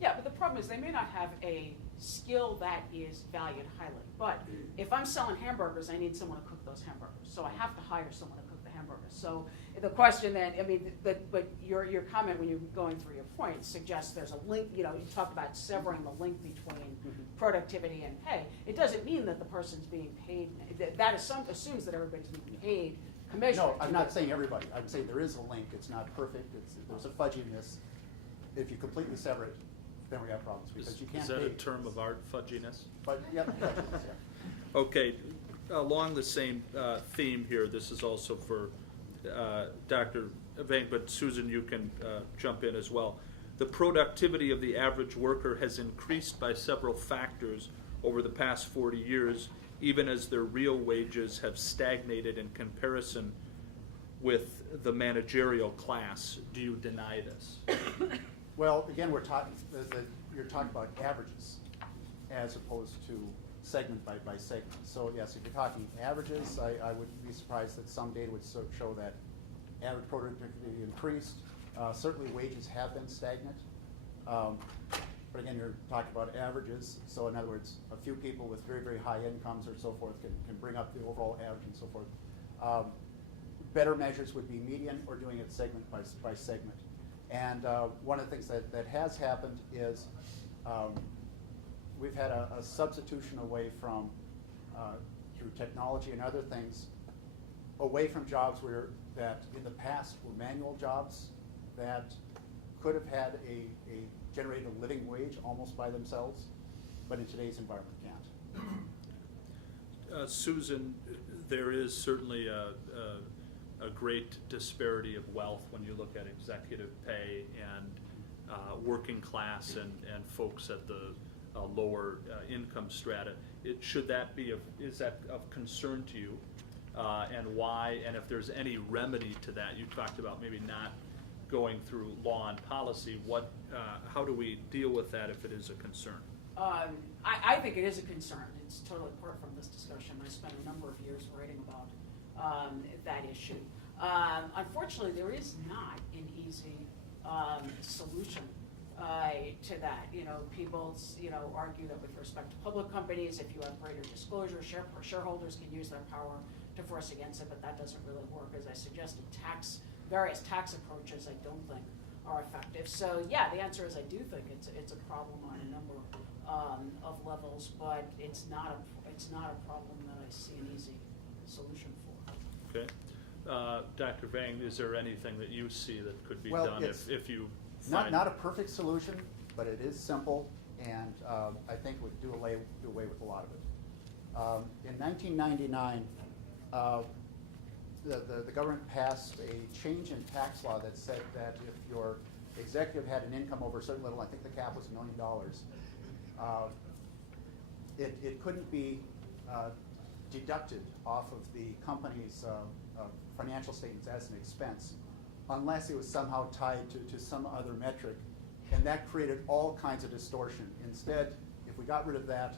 Yeah, but the problem is they may not have a skill that is valued highly. But if I'm selling hamburgers, I need someone to cook those hamburgers. So I have to hire someone to cook the hamburgers. So the question then, I mean, but your comment when you're going through your point suggests there's a link, you know, you talked about severing the link between productivity and pay. It doesn't mean that the person's being paid, that assumes that everybody's being paid commensurate. No, I'm not saying everybody. I'm saying there is a link. It's not perfect. There's a fudginess. If you completely sever it, then we have problems because you can't. Is that pay. a term of art, fudginess? But yep, fudginess, yeah. Okay, along the same theme here, this is also for Dr. Vang, but Susan, you can jump in as well. The productivity of the average worker has increased by several factors over the past 40 years, even as their real wages have stagnated in comparison with the managerial class. Do you deny this? Well, again, you're talking about averages as opposed to segment by segment. So yes, if you're talking averages, I would be surprised that some data would show that average productivity increased. Certainly wages have been stagnant. But again, you're talking about averages. So in other words, a few people with very, very high incomes or so forth can bring up the overall average and so forth. Better measures would be median or doing it segment by segment. And one of the things that has happened is we've had a substitution away from, through technology and other things, away from jobs that in the past were manual jobs that could have had generated a living wage almost by themselves, but in today's environment can't. Susan, there is certainly a great disparity of wealth when you look at executive pay and working class and folks at the lower income strata. Is that of concern to you? And why? And if there's any remedy to that? You talked about maybe not going through law and policy. How do we deal with that if it is a concern? I think it is a concern. It's totally apart from this discussion. I spent a number of years writing about that issue. Unfortunately, there is not an easy solution to that. You know, people argue that with respect to public companies, if you have greater disclosure, shareholders can use their power to force against it, but that doesn't really work. As I suggested, various tax approaches I don't think are effective. So yeah, the answer is I do think it's a problem on a number of levels, but it's not a problem that I see an easy solution for. Okay. Dr. Vang, is there anything that you see that could be Well, done if you Not a perfect solution, but it is simple, and I think it would do away with a lot of it. In 1999, the government passed a change in tax law that said that if your executive had an income over a certain level, I think the cap was $1 million, it couldn't be deducted off of the company's financial statements as an expense unless it was somehow tied to some other metric, and that created all kinds of distortion. Instead, if we got rid of that,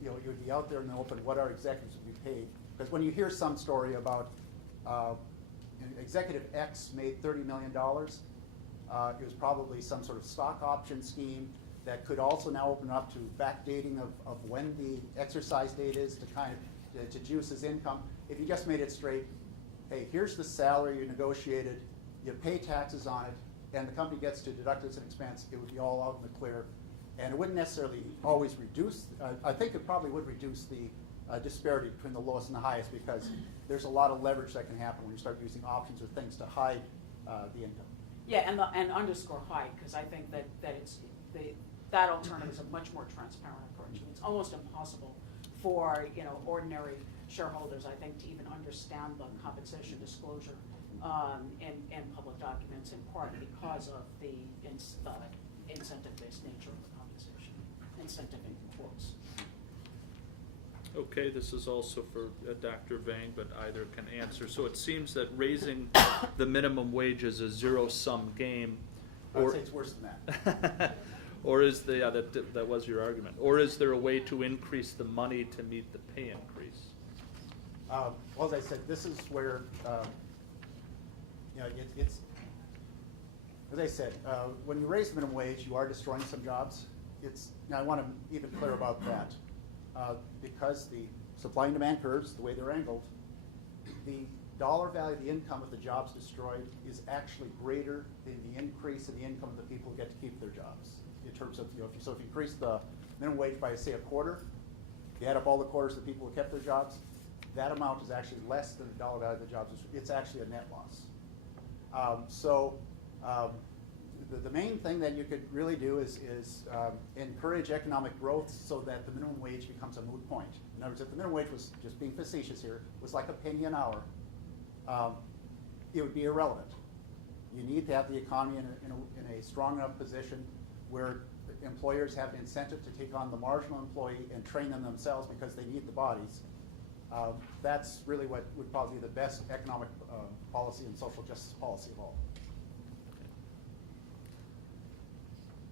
you would be out there in the open what our executives would be paid. Because when you hear some story about executive X made $30 million, it was probably some sort of stock option scheme that could also now open up to backdating of when the exercise date is to kind of to juice his income. If you just made it straight, hey, here's the salary you negotiated, you pay taxes on it, and the company gets to deduct it as an expense, it would be all out in the clear. And it wouldn't necessarily always reduce, I think it probably would reduce the disparity between the lowest and the highest, because there's a lot of leverage that can happen when you start using options or things to hide the income. Yeah, and underscore hide, because I think that that alternative is a much more transparent approach. It's almost impossible for ordinary shareholders, I think, to even understand the compensation disclosure in public documents, in part because of the incentive-based nature of the compensation. Incentive in quotes. Okay, this is also for Dr. Vang, but either can answer. So it seems that raising the minimum wage is a zero-sum game. I would say it's worse than that. Or is that was your argument? Or is there a way to increase the money to meet the pay increase? Well, as I said, this is where it's as I said, when you raise the minimum wage, you are destroying some jobs. Now I want to be even clear about that. Because the supply and demand curves, the way they're angled, the dollar value of the income of the jobs destroyed is actually greater than the increase in the income of the people who get to keep their jobs. In terms of, so if you increase the minimum wage by, say, a quarter, you add up all the quarters of the people who kept their jobs, that amount is actually less than the dollar value of the jobs. It's actually a net loss. The main thing that you could really do is encourage economic growth so that the minimum wage becomes a moot point. In other words, if the minimum wage was, just being facetious here, was like a penny an hour, it would be irrelevant. You need to have the economy in a strong enough position where employers have an incentive to take on the marginal employee and train them themselves because they need the bodies. That's really what would probably be the best economic policy and social justice policy of all.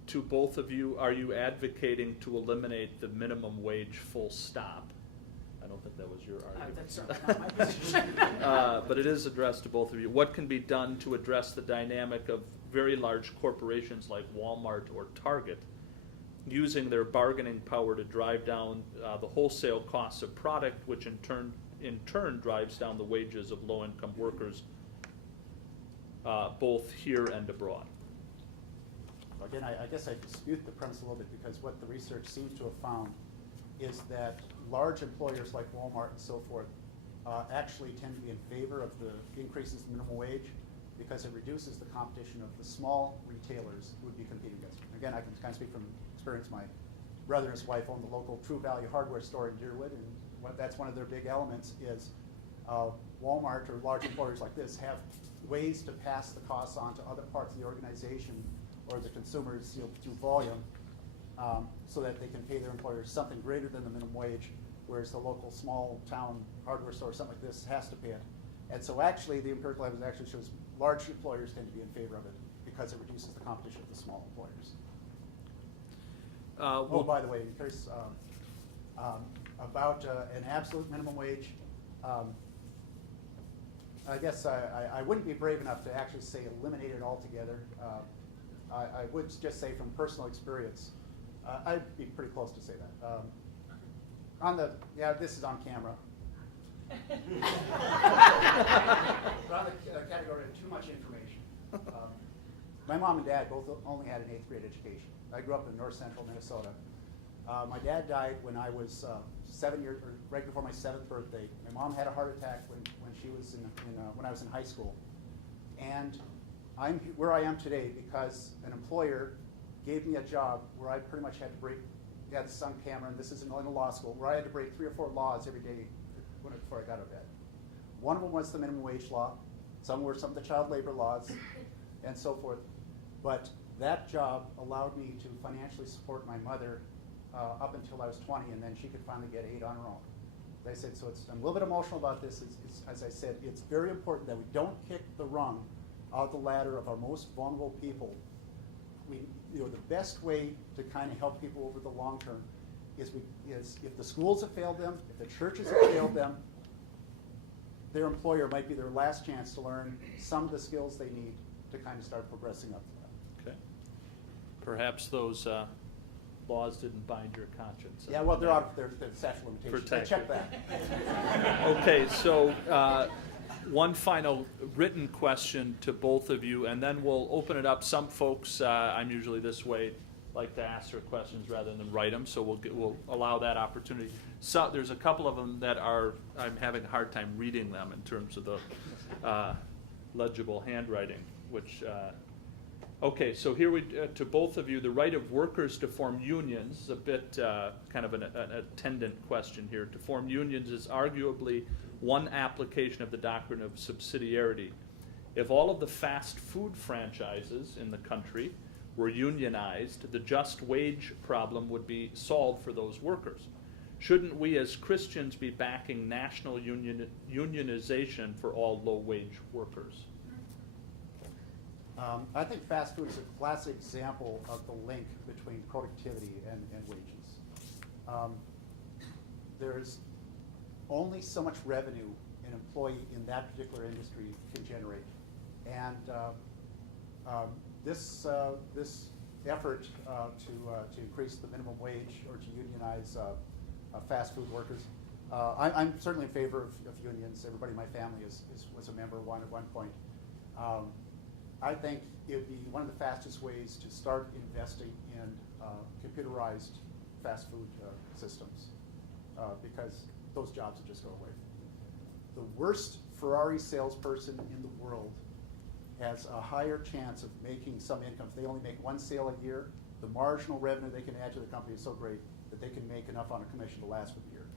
To both of you, are you advocating to eliminate the minimum wage full stop? I don't think that was your argument. That's certainly not my position. But it is addressed to both of you. What can be done to address the dynamic of very large corporations like Walmart or Target using their bargaining power to drive down the wholesale costs of product, which in turn drives down the wages of low-income workers, both here and abroad? Again, I guess I dispute the premise a little bit, because what the research seems to have found is that large employers like Walmart and so forth actually tend to be in favor of the increases in minimum wage, because it reduces the competition of the small retailers who would be competing against them. Again, I can kind of speak from experience. My brother and his wife own the local True Value hardware store in Deerwood, and that's one of their big elements is Walmart or large employers like this have ways to pass the costs on to other parts of the organization or the consumers through volume, so that they can pay their employers something greater than the minimum wage, whereas the local small town hardware store or something like this has to pay it. And so actually the empirical evidence actually shows large employers tend to be in favor of it because it reduces the competition of the small employers. Well, by the way, in case about an absolute minimum wage, I guess I wouldn't be brave enough to actually say eliminate it altogether. I would just say from personal experience, I'd be pretty close to say that. This is on camera. But on the category of too much information. My mom and dad both only had an 8th grade education. I grew up in north central Minnesota. My dad died when I was 7 years, or right before my 7th birthday. My mom had a heart attack when she was when I was in high school. And I'm where I am today because an employer gave me a job where I pretty much had to break, this is on camera, and this is in Illinois Law School, where I had to break 3 or 4 laws every day before I got out of bed. One of them was the minimum wage law. Some were some of the child labor laws and so forth. But that job allowed me to financially support my mother up until I was 20, and then she could finally get aid on her own. As I said, so I'm a little bit emotional about this. As I said, it's very important that we don't kick the rung out of the ladder of our most vulnerable people. The best way to kind of help people over the long term is if the schools have failed them, if the churches have failed them, their employer might be their last chance to learn some of the skills they need to kind of start progressing up to that. Okay. Perhaps those laws didn't bind your conscience. Yeah, well, they're out, there's the statute of limitations. I Protected. checked that. Okay, so one final written question to both of you, and then we'll open it up. Some folks, I'm usually this way, like to ask their questions rather than write them, so we'll allow that opportunity. So there's a couple of them that I'm having a hard time reading them in terms of the legible handwriting, which, okay, so here to both of you, the right of workers to form unions is a bit kind of an attendant question here. To form unions is arguably one application of the doctrine of subsidiarity. If all of the fast food franchises in the country were unionized, the just wage problem would be solved for those workers. Shouldn't we as Christians be backing national unionization for all low-wage workers? I think fast food is a classic example of the link between productivity and wages. There's only so much revenue an employee in that particular industry can generate. And this effort to increase the minimum wage or to unionize fast food workers, I'm certainly in favor of unions. Everybody in my family was a member at one point. I think it would be one of the fastest ways to start investing in computerized fast food systems because those jobs will just go away. The worst Ferrari salesperson in the world has a higher chance of making some income. If they only make one sale a year, the marginal revenue they can add to the company is so great that they can make enough on a commission to last for the year.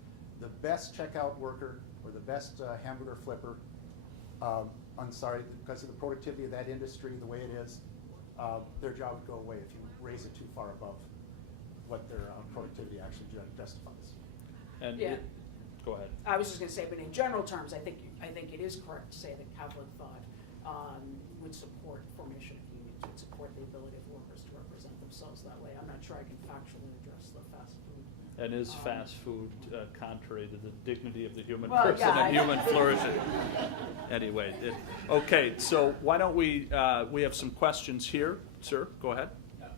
The best checkout worker or the best hamburger flipper, I'm sorry, because of the productivity of that industry, the way it is, their job would go away if you raise it too far above what their productivity actually justifies. And Yeah. Go ahead. I was just going to say, but in general terms, I think it is correct to say that Catholic thought would support formation of unions, would support the ability of workers to represent themselves that way. I'm not sure I can factually address the fast food. And is fast food contrary to the dignity of the human Well, person yeah, and human flourishing? Anyway, okay, so why don't we have some questions here. Sir, go ahead.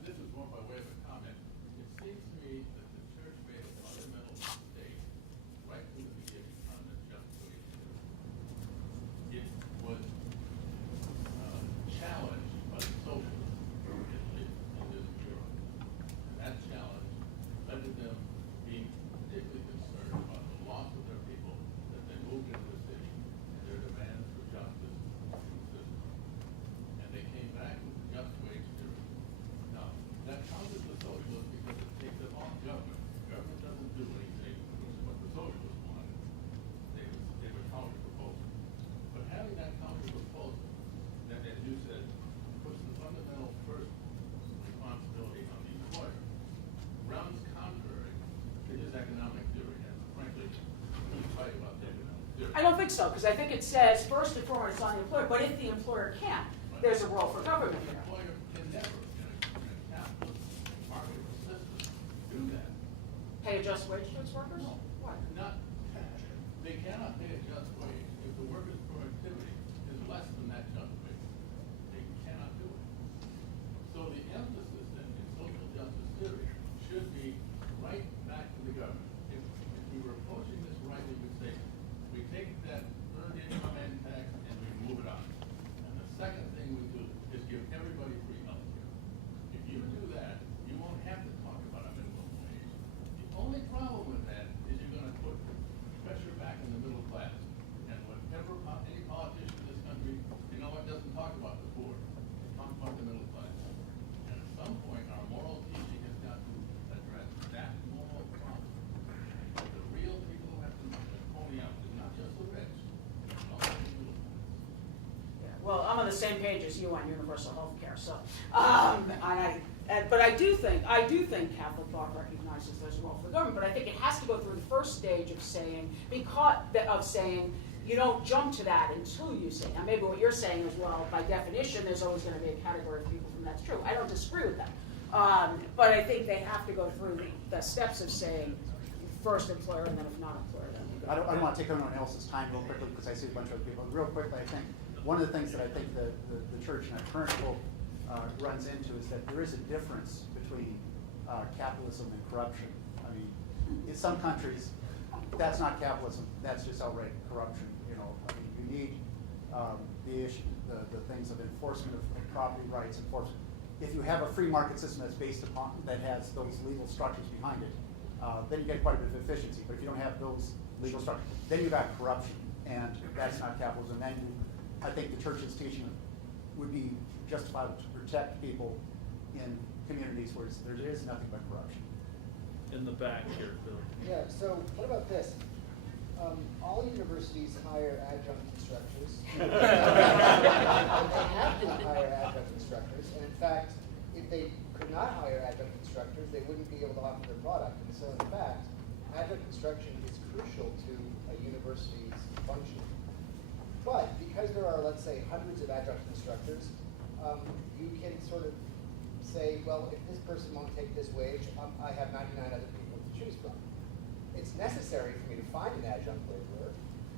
This is more by way of a comment. It seems to me that the church made a fundamental mistake right from the beginning on the just wage. It was challenged by the socialists in Europe. And that challenge led to them being particularly concerned about the loss of their people that they moved into the city and their demands for justice and system. And they came back with the just wage theory. Now, that causes the socialists because it takes them off government. Government doesn't do anything, which is what the socialists wanted. They were counter-proposal. But having that counter-proposal, that, as you said, puts the fundamental first responsibility on the employer, runs contrary to his economic theory. And frankly, he's right about the economic theory. I don't think so, because I think it says first and foremost it's on the employer, but if the employer can't, there's a role for government The here. employer can never, in a capitalist market system, do that. Pay a just wage to its workers? No. Why? Not, they cannot pay a just wage if the worker's productivity is less than that just wage. They cannot do it. So the emphasis then in social justice theory should be right back to the government. If we were approaching this right, we would say, we take that earned income and tax and we move it on. And the second thing we do is give everybody free health care. If you do that, you won't have to talk about a minimum wage. The only problem with that is you're gonna put pressure back in the middle class. And whenever any politician in this country, you know what, doesn't talk about the poor, they talk about the middle class. And at some point, our moral teaching has got to address that moral problem. The real people who have to pony up is not just the rich, it's also the middle class. Yeah, well, I'm on the same page as you on universal health care, so, but I do think Catholic thought recognizes there's a role for the government, but I think it has to go through the first stage of saying, you don't jump to that until you say, now maybe what you're saying is, well, by definition, there's always gonna be a category of people from that's true. I don't disagree with that. But I think they have to go through the steps of saying, first employer, and then if not employer, then you go. I don't want to take anyone else's time real quickly because I see a bunch of other people. Real quickly, I think one of the things that I think the church in our current hope runs into is that there is a difference between capitalism and corruption. I mean, in some countries, that's not capitalism, that's just outright corruption, you know. I mean, you need the issue, the things of enforcement of property rights, enforcement. If you have a free market system that's based upon, that has those legal structures behind it, then you get quite a bit of efficiency. But if you don't have those legal structures, then you got corruption, and that's not capitalism. Then I think the church's teaching would be justified to protect people in communities where there is nothing but corruption. In the back here, Bill. Yeah, so what about this? All universities hire adjunct instructors. They have to hire adjunct instructors, and in fact, if they could not hire adjunct instructors, they wouldn't be able to offer their product. And so in fact, adjunct instruction is crucial to a university's function. But because there are, let's say, hundreds of adjunct instructors, you can sort of say, well, if this person won't take this wage, I have 99 other people to choose from. It's necessary for me to find an adjunct laborer,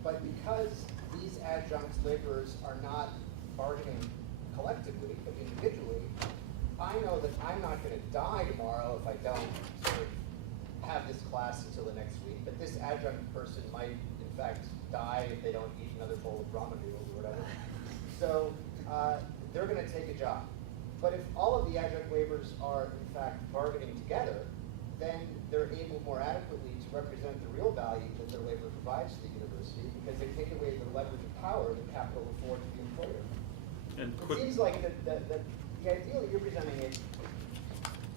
but because these adjunct laborers are not bargaining collectively, but individually, I know that I'm not going to die tomorrow if I don't sort of have this class until the next week, but this adjunct person might, in fact, die if they don't eat another bowl of ramen noodles or whatever. So they're going to take a job. But if all of the adjunct laborers are, in fact, bargaining together, then they're able more adequately to represent the real value that their labor provides to the university, because they take away the leverage of power that capital affords the employer. And It quick, seems like the ideal that you're presenting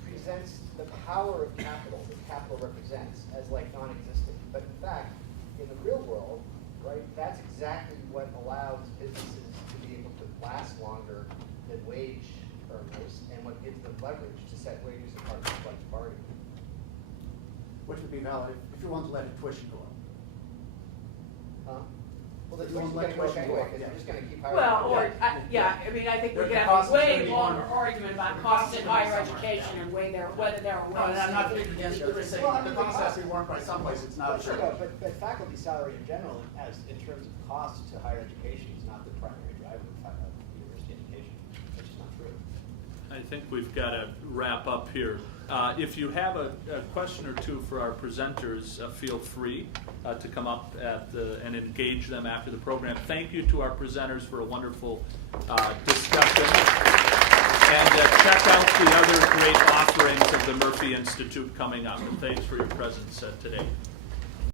presents the power of capital that capital represents as like non-existent. But in fact, in the real world, right, that's exactly what allows businesses to be able to last longer than wage earners, and what gives them leverage to set wages apart from collective bargaining. Which would be valid if you're willing to let tuition go up. Huh? Well, the You won't tuition's let gonna go up tuition go anyway, up, because yeah. they're just gonna keep hiring. Well, or, people. yeah, I mean, I think we There's could the have cost a is way gonna be longer more. argument about costs in higher education and whether there are ways. I'm not speaking against you, I'm just saying Well, I the mean, cost has to be borne by someplace, it's not But, sure. but faculty salary in general, as in terms of cost to higher education, is not the primary driver of university education. That's just not true. I think we've got to wrap up here. If you have a question or two for our presenters, feel free to come up and engage them after the program. Thank you to our presenters for a wonderful discussion. And check out the other great offerings of the Murphy Institute coming up. And thanks for your presence today.